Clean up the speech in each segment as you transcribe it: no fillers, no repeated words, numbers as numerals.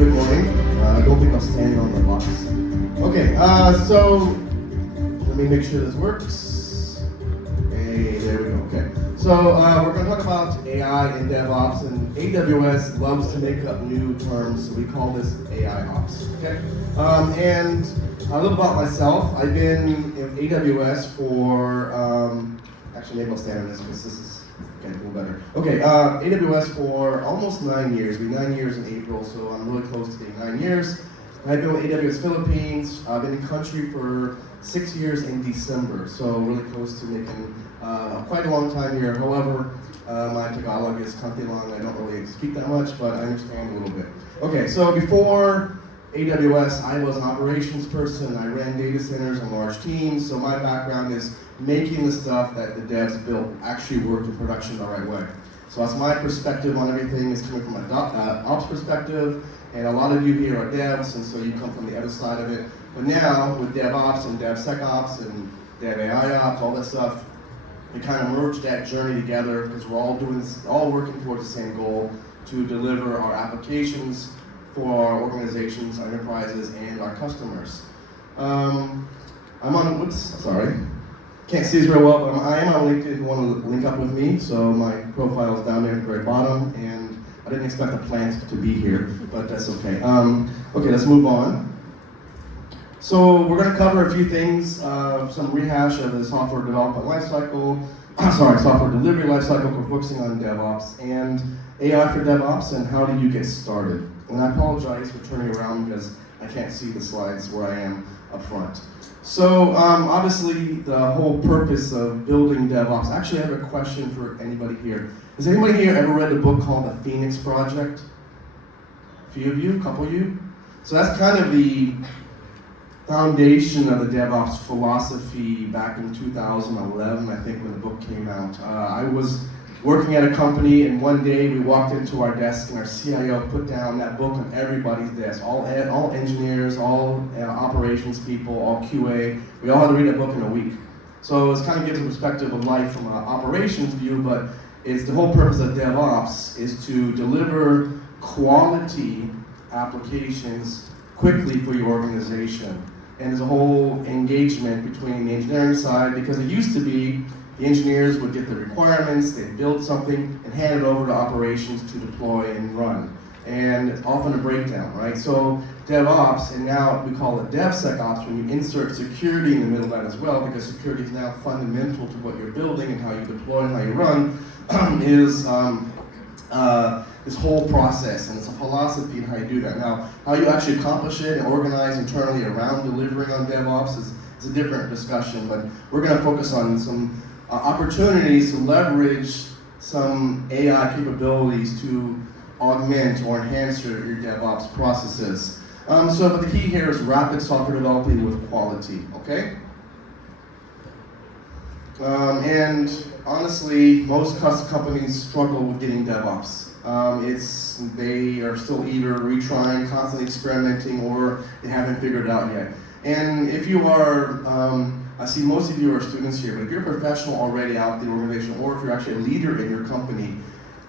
Good morning. I don't think I'm standing on the box. Okay, so let me make sure this works. Hey, there we go. Okay. So we're going to talk about AI and DevOps, and AWS loves to make up new terms, so we call this AI Ops. Okay. And a little about myself. I've been in AWS for actually maybe I'll stand on this because this is a little better. Okay, AWS for almost 9 years. We'll be 9 years in April, so I'm really close to being 9 years. I've been with AWS Philippines. I've been in country for 6 years in December, so really close to making quite a long time here. However, my Tagalog is kanti lang. I don't really speak that much, but I understand a little bit. Okay, so before AWS, I was an operations person. I ran data centers and large teams, so my background is making the stuff that the devs built actually work in production the right way. So that's my perspective on everything. Is coming from an ops perspective, and a lot of you here are devs, and so you come from the other side of it. But now, with DevOps and DevSecOps and DevAIOps, all that stuff, we kind of merged that journey together because we're all working towards the same goal to deliver our applications for our organizations, our enterprises, and our customers. I'm on, sorry. Can't see this very well, but I am on LinkedIn if you want to link up with me. So my profile is down there at the very bottom, and I didn't expect the plant to be here, but that's okay. Okay, let's move on. So we're going to cover a few things, some rehash of the software development lifecycle, software delivery lifecycle. We're focusing on DevOps and AI for DevOps, and how do you get started? And I apologize for turning around because I can't see the slides where I am up front. So obviously the whole purpose of building DevOps, actually I have a question for anybody here. Has anybody here ever read a book called The Phoenix Project? A few of you, a couple of you? So that's kind of the foundation of the DevOps philosophy back in 2011, I think, when the book came out. I was working at a company, and one day we walked into our desk and our CIO put down that book on everybody's desk. All engineers, all operations people, all QA, we all had to read that book in a week. So it kind of gives a perspective of life from an operations view, but it's the whole purpose of DevOps is to deliver quality applications quickly for your organization. And there's a whole engagement between the engineering side, because it used to be the engineers would get the requirements, they'd build something, and hand it over to operations to deploy and run. And it's often a breakdown, right? So DevOps, and now we call it DevSecOps, when you insert security in the middle of that as well, because security is now fundamental to what you're building and how you deploy and how you run, is this whole process, and it's a philosophy in how you do that. Now, how you actually accomplish it and organize internally around delivering on DevOps is a different discussion, but we're going to focus on some opportunities to leverage some AI capabilities to augment or enhance your DevOps processes. But the key here is rapid software development with quality, okay? And honestly, most companies struggle with getting DevOps. They are still either retrying, constantly experimenting, or they haven't figured it out yet. And if you are, I see most of you are students here, but if you're a professional already out in the organization, or if you're actually a leader in your company,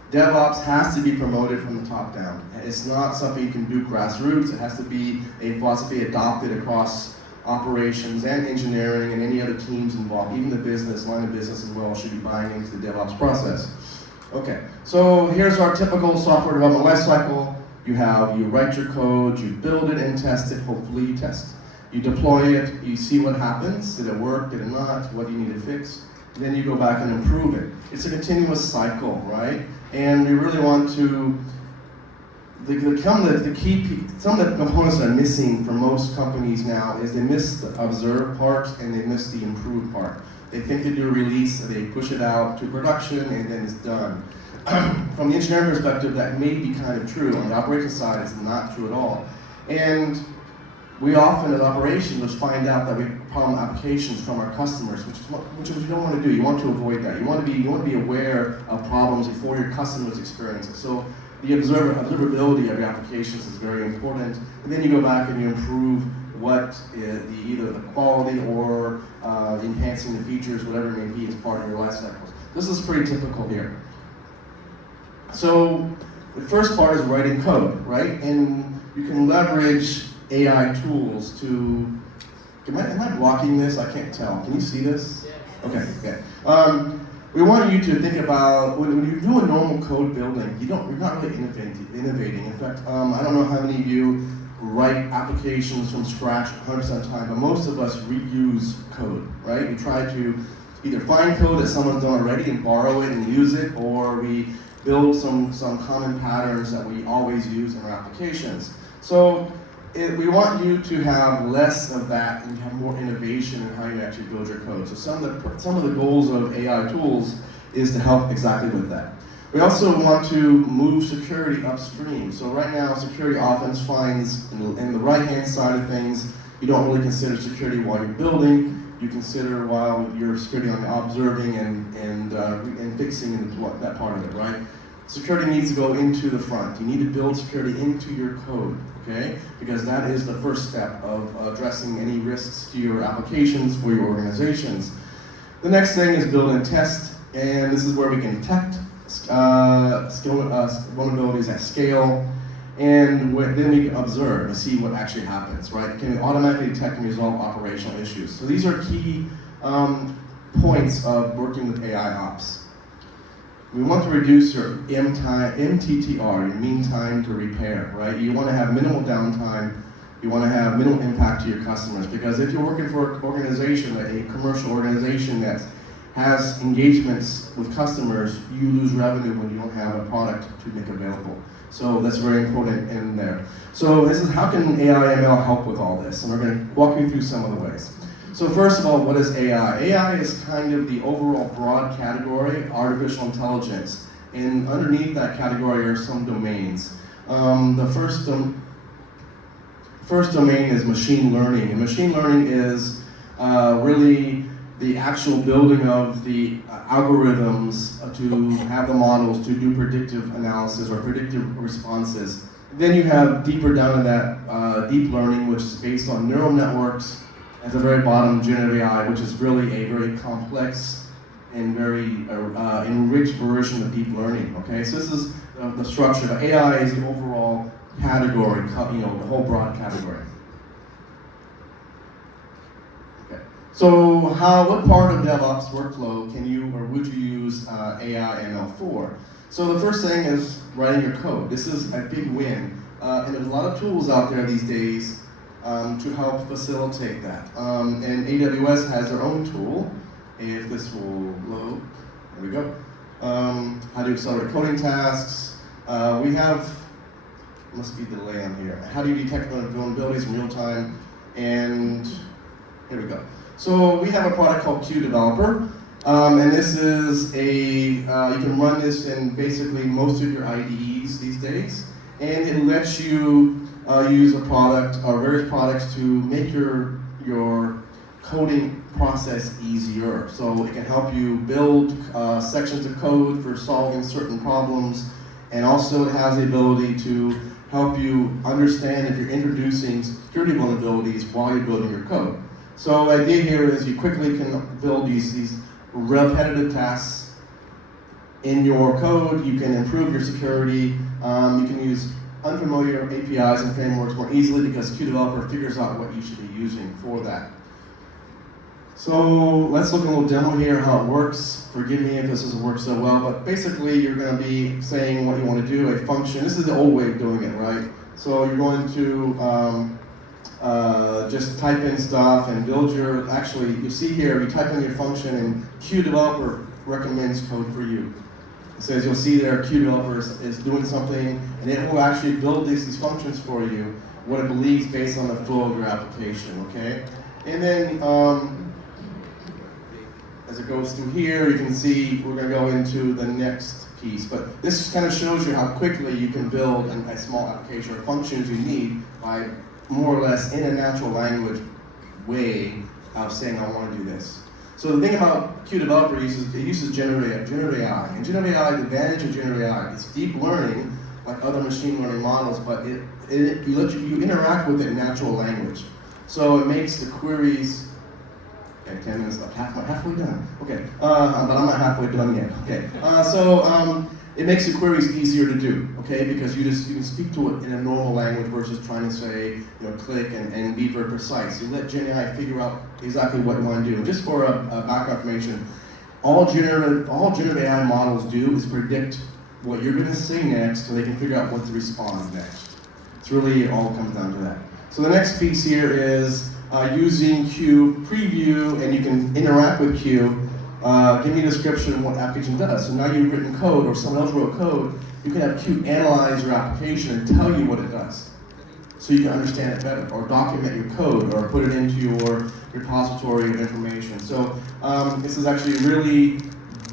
DevOps has to be promoted from the top down. It's not something you can do grassroots. It has to be a philosophy adopted across operations and engineering and any other teams involved. Even the business, line of business as well, should be buying into the DevOps process. Okay, so here's our typical software development lifecycle. You write your code, you build it and test it, hopefully you test. You deploy it, you see what happens, did it work, did it not, what do you need to fix? And then you go back and improve it. It's a continuous cycle, right? And we really want to, some of the components that are missing for most companies now is they miss the observe part and they miss the improve part. They think they do a release, they push it out to production, and then it's done. From the engineering perspective, that may be kind of true. On the operations side, it's not true at all. And we often, as operations, just find out that we have problem applications from our customers, which you don't want to do. You want to avoid that. You want to be aware of problems before your customers experience it. So the observability of your applications is very important. And then you go back and you improve what either the quality or enhancing the features, whatever it may be, as part of your life cycles. This is pretty typical here. So the first part is writing code, right? And you can leverage AI tools to, am I blocking this? I can't tell. Can you see this? Okay, okay. We want you to think about, when you do a normal code building, you're not really innovating. In fact, I don't know how many of you write applications from scratch 100% of the time, but most of us reuse code, right? We try to either find code that someone's done already and borrow it and use it, or we build some common patterns that we always use in our applications. So we want you to have less of that and have more innovation in how you actually build your code. So some of the goals of AI tools is to help exactly with that. We also want to move security upstream. So right now, security often finds in the right-hand side of things, you don't really consider security while you're building. You consider while you're security on observing and fixing that part of it, right? Security needs to go into the front. You need to build security into your code, okay? Because that is the first step of addressing any risks to your applications for your organizations. The next thing is build and test, and this is where we can detect vulnerabilities at scale, and then we can observe and see what actually happens, right? Can we automatically detect and resolve operational issues? So these are key points of working with AI ops. We want to reduce your MTTR, your mean time to repair, right? You want to have minimal downtime. You want to have minimal impact to your customers, because if you're working for an organization, a commercial organization that has engagements with customers, you lose revenue when you don't have a product to make available. So that's very important in there. So this is how can AI ML help with all this? And we're going to walk you through some of the ways. So first of all, what is AI? AI is kind of the overall broad category, artificial intelligence. And underneath that category are some domains. The first domain is machine learning. And machine learning is really the actual building of the algorithms to have the models to do predictive analysis or predictive responses. Then you have deeper down in that deep learning, which is based on neural networks. At the very bottom, generative AI, which is really a very complex and very enriched version of deep learning. Okay, so this is the structure. But AI is the overall category, the whole broad category. So what part of DevOps workflow can you or would you use AI ML for? So the first thing is writing your code. This is a big win. And there's a lot of tools out there these days to help facilitate that. And AWS has their own tool. If this will load, there we go. How to accelerate coding tasks. We have, must be delay on here. How do you detect vulnerabilities in real time? And here we go. So we have a product called QDeveloper, and this is you can run this in basically most of your IDEs these days, and it lets you use a product or various products to make your coding process easier. So it can help you build sections of code for solving certain problems, and also it has the ability to help you understand if you're introducing security vulnerabilities while you're building your code. So the idea here is you quickly can build these repetitive tasks in your code. You can improve your security. You can use unfamiliar APIs and frameworks more easily because QDeveloper figures out what you should be using for that. So let's look at a little demo here, how it works. Forgive me if this doesn't work so well, but basically you're going to be saying what you want to do, a function. This is the old way of doing it, right? So you're going to just type in stuff and build actually, you see here, you type in your function and QDeveloper recommends code for you. It says you'll see there QDeveloper is doing something, and it will actually build these functions for you, what it believes based on the flow of your application, okay? And then, as it goes through here, you can see we're going to go into the next piece. But this kind of shows you how quickly you can build a small application or functions you need by more or less in a natural language way of saying, I want to do this. So the thing about QDeveloper uses generative AI. And generative AI, the advantage of generative AI, it's deep learning like other machine learning models, but you interact with it in natural language. So it makes the queries, okay, 10 minutes left, halfway done. Okay, but I'm not halfway done yet. Okay, It makes the queries easier to do, okay? Because you can speak to it in a normal language versus trying to say, click and be very precise. You let Gen AI figure out exactly what you want to do. And just for a background information, all generative AI models do is predict what you're going to say next, so they can figure out what to respond next. It's really all comes down to that. So the next piece here is using Q preview, and you can interact with Q. Give me a description of what application does. So now you've written code, or someone else wrote code, you can have Q analyze your application and tell you what it does, so you can understand it better, or document your code, or put it into your repository of information. So this is actually a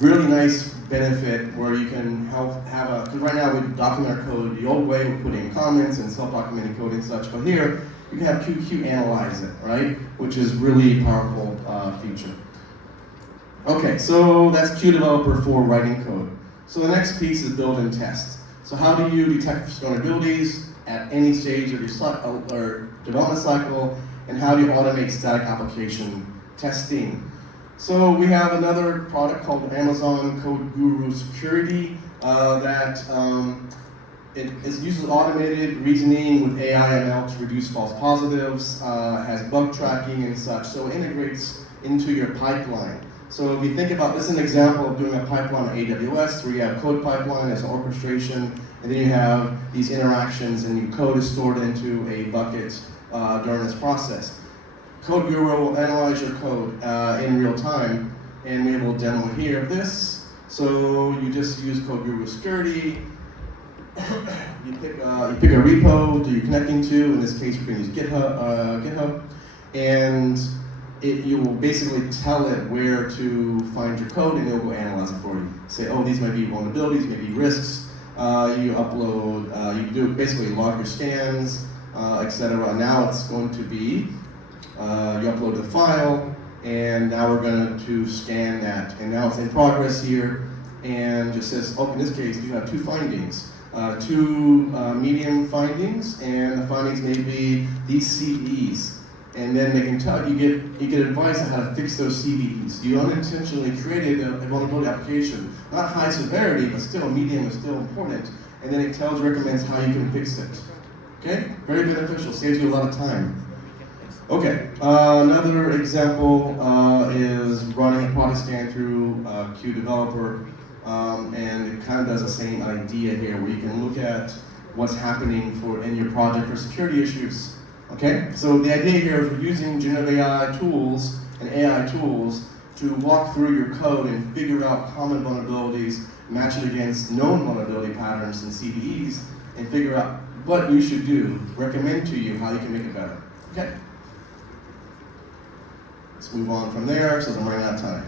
really nice benefit where you can because right now we document our code the old way, we put in comments and self-documenting code and such, but here you can have Q analyze it, right? Which is really powerful feature. Okay, so that's Q Developer for writing code. So the next piece is build and test. So how do you detect vulnerabilities at any stage of your development cycle, and how do you automate static application testing? So we have another product called Amazon Code Guru Security it uses automated reasoning with AI ML to reduce false positives, has bug tracking and such, so it integrates into your pipeline. So if you think about this, is an example of doing a pipeline on AWS, where you have code pipeline as orchestration, and then you have these interactions, and your code is stored into a bucket during this process. Code Guru will analyze your code in real time, and we will demo here of this. So you just use Code Guru Security. You pick a repo that you're connecting to. In this case, we're going to use GitHub, and you will basically tell it where to find your code, and it will go analyze it for you. Say, oh, these might be vulnerabilities, maybe risks. You upload, you do basically log your scans, etc. Now it's going to be you upload the file, and now we're going to scan that, and now it's in progress here, and just says, oh, in this case, you have two findings. Two medium findings, and the findings may be these CVEs. And then they can tell you get advice on how to fix those CVEs. You unintentionally created a vulnerability application, not high severity, but still medium is still important. And then it recommends how you can fix it. Okay, very beneficial, saves you a lot of time. Okay, another example is running a product scan through Q Developer. And it kind of does the same idea here, where you can look at what's happening in your project for security issues. Okay, so the idea here is we're using generative AI tools and AI tools to walk through your code and figure out common vulnerabilities, match it against known vulnerability patterns and CVEs, and figure out what you should do, recommend to you how you can make it better. Okay, let's move on from there, since I'm running out of time.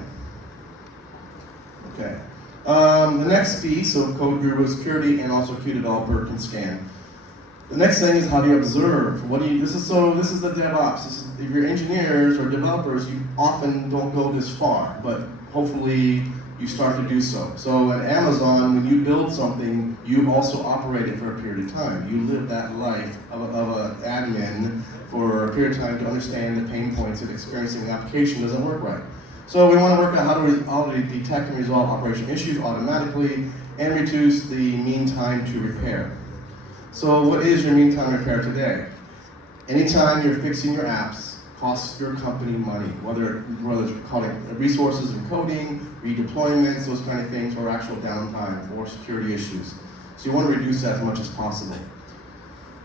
Okay. The next piece of Code Guru Security and also Q Developer can scan. The next thing is how do you observe? This is the DevOps. If you're engineers or developers, you often don't go this far, but hopefully you start to do so. So at Amazon, when you build something, you also operate it for a period of time. You live that life of an admin for a period of time to understand the pain points of experiencing an application doesn't work right. So we want to work out how to detect and resolve operation issues automatically and reduce the mean time to repair. So what is your mean time to repair today? Anytime you're fixing your apps costs your company money, whether it's calling resources and coding, redeployments, those kind of things, or actual downtime or security issues. So you want to reduce that as much as possible.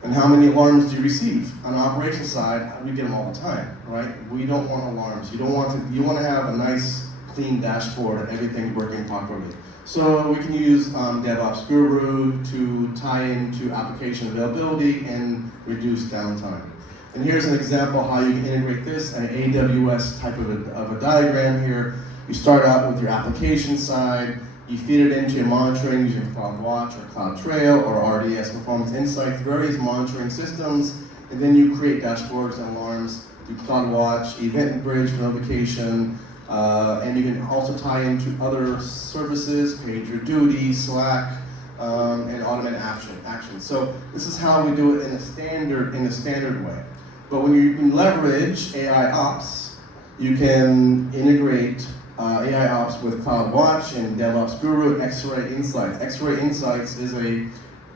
And how many alarms do you receive? On the operations side, we get them all the time, right? We don't want alarms. You want to have a nice, clean dashboard and everything working properly. So we can use DevOps Guru to tie into application availability and reduce downtime. And here's an example how you can integrate this, an AWS type of a diagram here. You start out with your application side. You feed it into your monitoring using CloudWatch or CloudTrail or RDS Performance Insights, various monitoring systems, and then you create dashboards and alarms through CloudWatch, Event Bridge for notification, and you can also tie into other services, PagerDuty, Slack, and automated action. So this is how we do it in a standard way. But when you can leverage AI Ops, you can integrate AI Ops with CloudWatch and DevOps Guru and X-Ray Insights. X-Ray Insights is a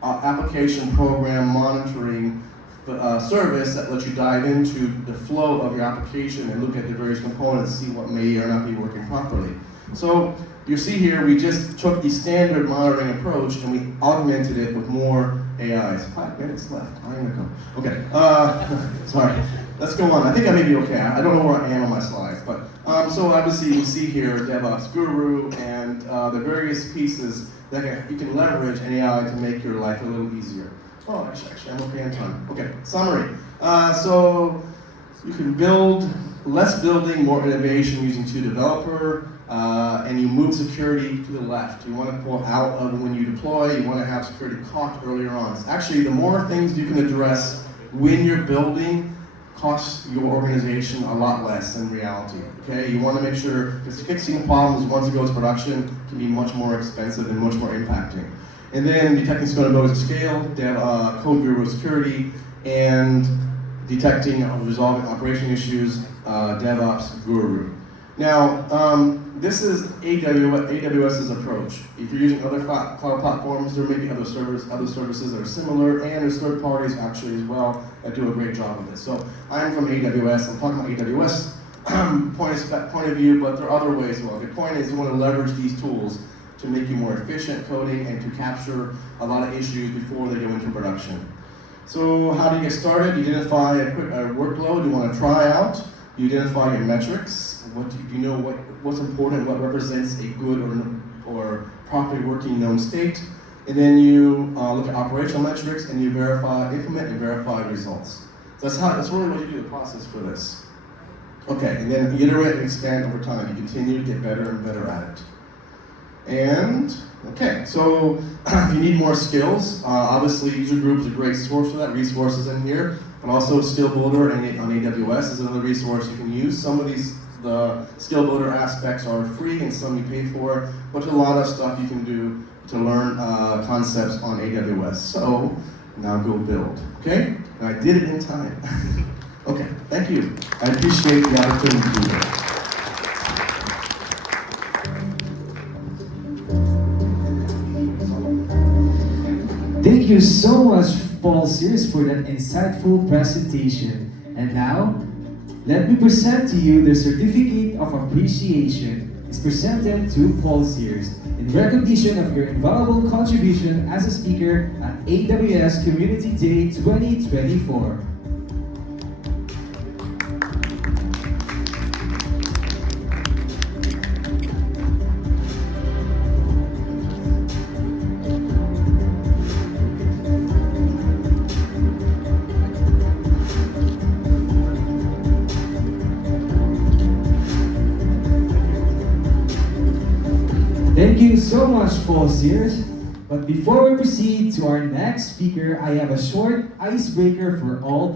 application program monitoring service that lets you dive into the flow of your application and look at the various components, see what may or not be working properly. So you see here, we just took the standard monitoring approach and we augmented it with more AIs. 5 minutes left, I'm gonna go. Okay, sorry. Let's go on. I think I may be okay. I don't know where I am on my slides, but so obviously you see here DevOps Guru and the various pieces that you can leverage an AI to make your life a little easier. Oh, actually, I'm okay on time. Okay, summary. So you can build less building, more innovation using 2 developer, and you move security to the left. You want to pull out of when you deploy, you want to have security caught earlier on. Actually, the more things you can address when you're building costs your organization a lot less in reality, okay? You want to make sure, because fixing problems once it goes to production can be much more expensive and much more impacting. And then detecting scalability at scale, code bureau security, and detecting and resolving operation issues, DevOps Guru. Now, this is AWS's approach. If you're using other cloud platforms, there may be other services that are similar, and there's third parties actually as well that do a great job of this. So I'm from AWS, I'm talking about AWS point of view, but there are other ways as well. The point is you want to leverage these tools to make you more efficient coding and to capture a lot of issues before they go into production. So how do you get started? You identify a workload you want to try out. You identify your metrics. You know what's important, what represents a good or properly working known state. And then you look at operational metrics and you implement and verify results. So that's really what you do the process for this. Okay, and then you iterate and expand over time. You continue to get better and better at it. And, okay, so if you need more skills, obviously user group is a great source for that, resources in here, but also Skill Builder on AWS is another resource you can use. Some of the Skill Builder aspects are free and some you pay for, but a lot of stuff you can do to learn concepts on AWS. So, now go build, okay? And I did it in time. Okay, thank you. I appreciate the opportunity to do that. Thank you so much, Paul Sears, for that insightful presentation. And now, let me present to you the Certificate of Appreciation. It's presented to Paul Sears in recognition of your invaluable contribution as a speaker at AWS Community Day 2024. Thank you so much, Paul Sears. But before we proceed to our next speaker, I have a short icebreaker for all